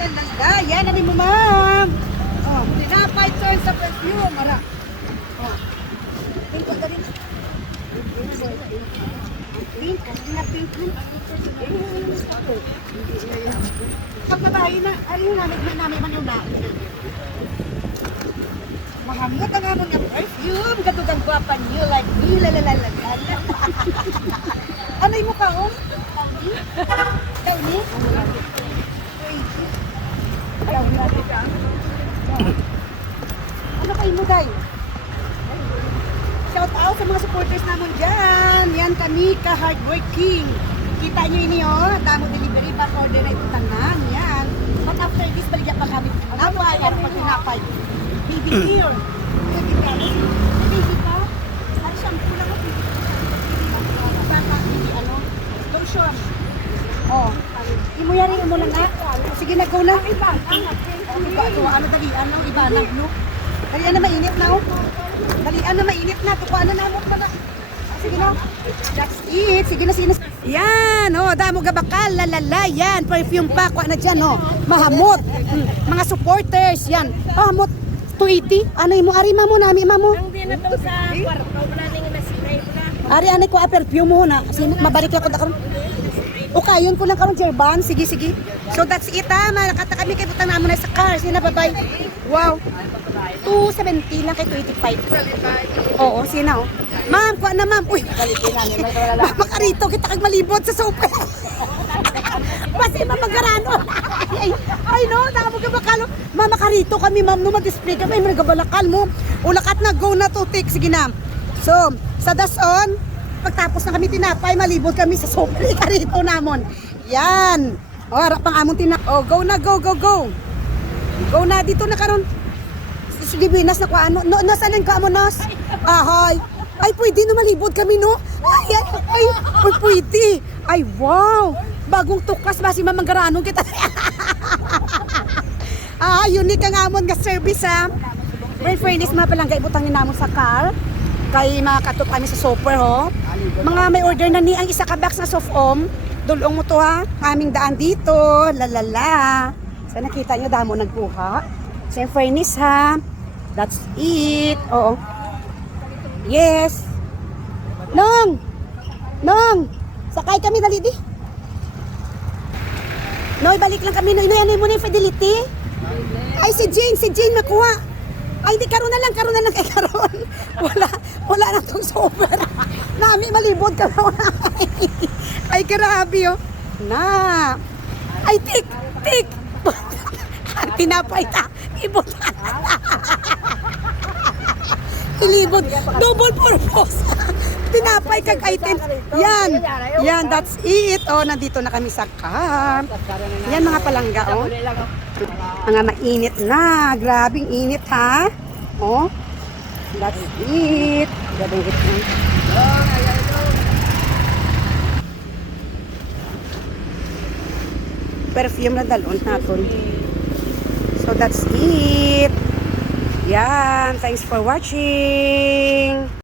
lalalala. Yan, ano mo, ma'am? Oh, tinapay turn sa perfume. Mara. Oh. Pink ko rin. Pink, kasi na pink. Pag babae na, ano yung namin, may namin man yung na. Mahamot ang amon ng perfume. Gatod ang gwapa niyo like me. Lalalala. ano yung mukha ko? Downy? Downy? Ano kayo mo, Day? Shout out sa mga supporters namin dyan. Yan kami ka-hardworking. Kita nyo ini oh, damo delivery back order na itong tanan. Yan. But after this, baligyan pa kami. Napay, ano pag tinapay. Baby ear. Baby ear. Baby ka? Ano shampoo lang ako. Baby ano? Lotion. Oh. Imo yari mo lang. Sige na. Iba, iba, ito, ano dali, ano, iba lang, no? Dali, ano, mainit na, oh. Dali, ano, mainit na. Tukuha na namot na na. Sige na. That's it. Sige na, sige na. Yan, oh, damo gabakal, lalala, yan. Perfume pa, kuha na dyan, oh. Mahamot. Mm, Mga supporters, yan. Mahamot. 280. Ano yung mo, ari mo, nami mo. Ang di na to sa kwarto, wala nang nasinay mo na. Ari, ano ko, perfume mo na. Mabalik lang ko na karon. O kayon ko lang karon Jerban. Sige, sige. So that's it ah. Malakata kami kay butang namo na sa car. Sina babay. Wow. 270 lang kay 285. Oo, sina oh. Ma'am, kuha na ma'am. Uy. Mama ka rito, kita kag malibot sa sopa. Basi mamagarano. ay, no, damo ka bakalo. Mama ka rito kami ma'am no mag-display kami may gabalakal mo. Ulakat na go na to take sige na. So, sa dason, pagtapos na kami tinapay, malibot kami sa sopa ka rito namon. Yan. O, harap pang amon tina. Oh, go na, go, go, go. Go na dito na karon. Sige, binas na ko ano. No, nasalan ka mo nos? Ahay. Ay, pwede na malibot kami, no? Ay, ay, ay, ay, pwede. Ay, wow. Bagong tukas ba si Mamang Garanong kita? ah, unique ang amon nga service, ha? Very fairness, mga palangga, ibutang ni namon sa car. Kay mga katok kami sa super, ho. Mga may order na ni ang isa ka box na soft om. Dulong mo to, ha? Aming daan dito. Lalala. Sa nakita nyo, damo nagkuha. Sa fairness, ha? That's it. Oo. Yes. Nong! Nong! Sakay kami, dali di. Noy, balik lang kami. Noy, Noy, ano mo na yung fidelity? Ay, si Jane, si Jane nakuha. Ay, di, karon na lang, karon na lang kay karon. Wala, wala na tong sober. Nami, malibot ka na. Ay, grabe, oh. Na. Ay, tik, tik. Tinapay ta. Ibot. Ilibot. Double purpose. Tinapay kag item. Yan. Yan, that's it. Oh, nandito na kami sa car. Yan mga palangga, oh. Mga mainit na. Grabing init, ha? Oh. That's it. Grabing it na. Perfume na dalon natin. So that's it. Yan. Thanks for watching.